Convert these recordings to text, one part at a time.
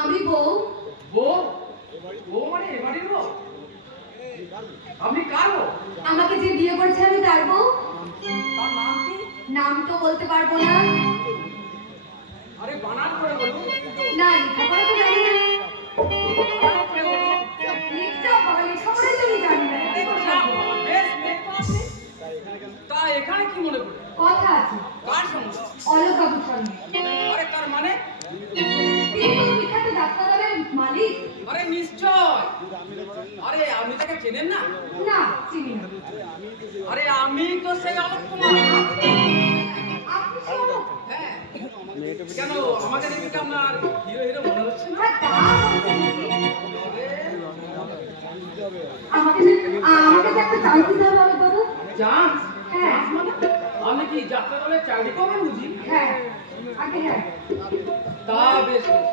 আমি বউ। বউ? বউ মানে এবারে বউ? আপনি কার বউ? আমাকে যে বিয়ে করেছে আমি তার বউ। তার নাম কি? নাম তো বলতে পারবো না। আরে বানান করে বলুন। না, লেখাপড়া তো জানি না। বানান করে বলুন। লিখতে হবে, লেখাপড়াই তো আমি জানি না। কি করব? বেশ মেয়ে তো আপনি। তা এখানে কি মনে করে? কথা আছে। কার সমস্যা? অলোক বাবুর সঙ্গে। আরে তার মানে? তিনি তো বিখ্যাত ডাক্তারের মালিক। আরে নিশ্চয়। আরে আপনি তাকে চেনেন না? না, চিনি না। আরে আমি তো সেই অলোক কুমার। আপনি সে অলোক? হ্যাঁ। কেন আমাকে দেখে কি আপনার হিরো হিরো মনে হচ্ছে না? হ্যাঁ, তা বলতে নাকি? আমাকে যে একটা চান্স দিতে হবে অলোক বাবু। চান্স? হ্যাঁ। চান্স মানে? আমি কি যাত্রা দলে চাকরি করবেন বুঝি? হ্যাঁ, আগে হ্যাঁ। তা বেশ বেশ।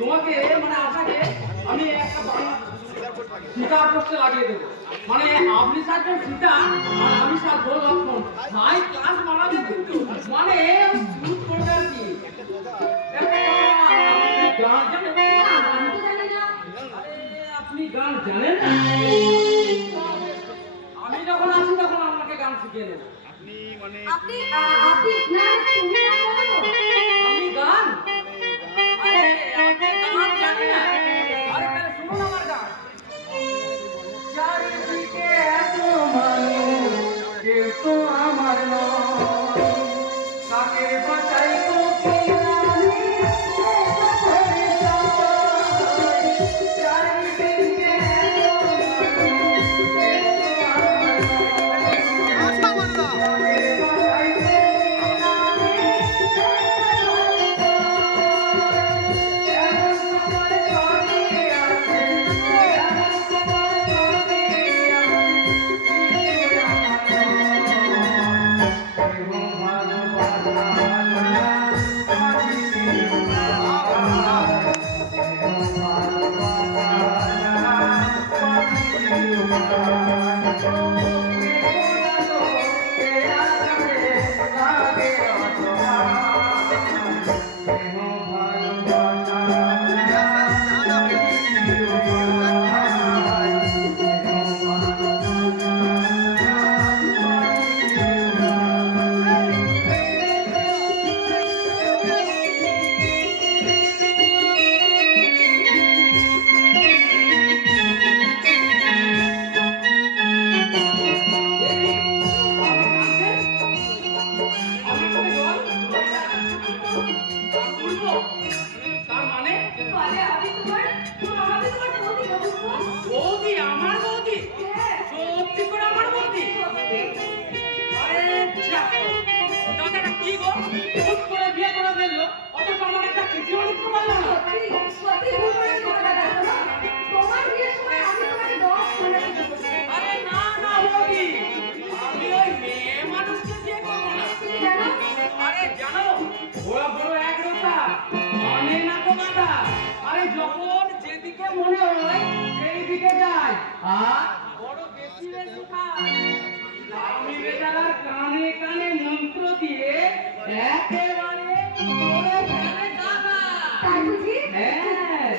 তোমাকে মানে আপনাকে আমি একটা বাংলা সীতা পোস্টে লাগিয়ে দেবো। মানে আপনি সাজবেন সীতা আর আমি সাজবো লক্ষ্মণ। হাই ক্লাস মানাবে কিন্তু। মানে শুট করবে আর কি। গান জানেন? না, আমি তো জানি না। আরে আপনি গান জানেন না? আমি যখন আসি তখন আপনাকে গান শিখিয়ে দেবো। আপনি না, তুমি না বলো তো। আমি গান? আরে আপনি গান জানেন না? আরে তাহলে শুনুন আমার গান। চারিদিকে এত মানুষ, কেউ তো আমার নয়। কাকে বাঁচাই তো কি জানি, চারিদিকে এত মানুষ, কেউ তো আমার নয়। কাকে বাঁচাই তো তার মানে বলে আমি তোমার বৌদি বাবু। বৌদি, আমার বৌদি? হ্যাঁ। সত্যি করে আমার বৌদি? আরে যা, দাদাটা কি গো, হুট করে বিয়ে করে ফেললো, অথচ আমাকে একটা চিঠিও লিখতে পারলো না। সত্যি ভুল করেছি দাদা, শোনো। তোমার বিয়ের সময় আমি তোমাকে 10 ঘন্টা চিঠি করছি। আরে না না বৌদি, আমি ওই মেয়ে মানুষকে বিয়ে করবো না। তুমি জানো? আরে জানো, ওরা বড় এক রোতা, মানে না তো গাধা। আরে যখন যেদিকে মনে হয় সেই দিকে যায়, আর বড় বেশি বেশি খায়। আমি বেচারার কানে কানে মন্ত্র দিয়ে একেবারে করে ফেলে গাধা। তাই বুঝি? হ্যাঁ।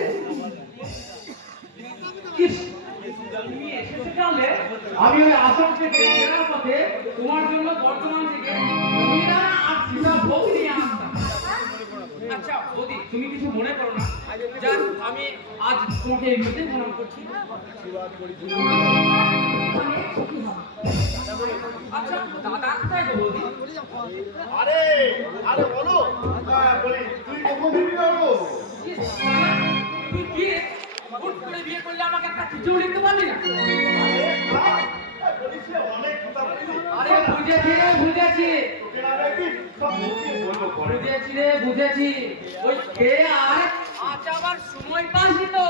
ইস, তুমি এসেছো জানলে আমি ওই আসাম থেকে ফেরার পথে তোমার জন্য বর্তমান থেকে মীরা আর সীতা ভোগ নিয়ে আসতাম। আচ্ছা বৌদি, তুমি কিছু মনে করো না। যাক, আমি আজ তোমাকে এমনিতে প্রণাম করছি। অনেক সুখী হও। আচ্ছা দাদা কোথায় গো বৌদি? আরে আরে বলো বলি তুই কখন দিবি না গো? ইস, দাদা, তুই কি রে? হুট করে বিয়ে করলে আমাকে একটা চিঠিও লিখতে পারলি না? বলি সে অনেক কথা বলি। আরে বুঝেছি রে, বুঝেছি। তোকে না দেখি সব বুঝিয়ে বলবো পরে। বুঝেছি রে, বুঝেছি। ওই খেয়ে আর আচাবার সময় পাসনি তো।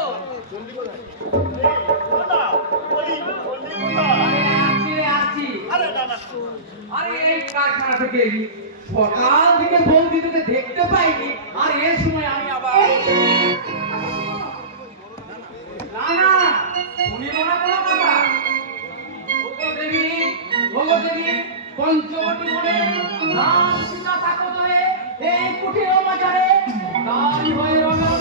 দাদা বলি বললি কোথা? আরে আসছি রে, আসছি। আরে না না আরে এই কারখানা থেকে এলি। সকাল থেকে বৌদি তোকে দেখতে পাইনি, আর এই সময় আমি আবার এই যে না না শুনিব না কোনো কথা। ওগো দেবী পঞ্চবটী বলে নাম সীতা থাকো ধরে এই কুঠির মাঝারে তাই হয়ে রইল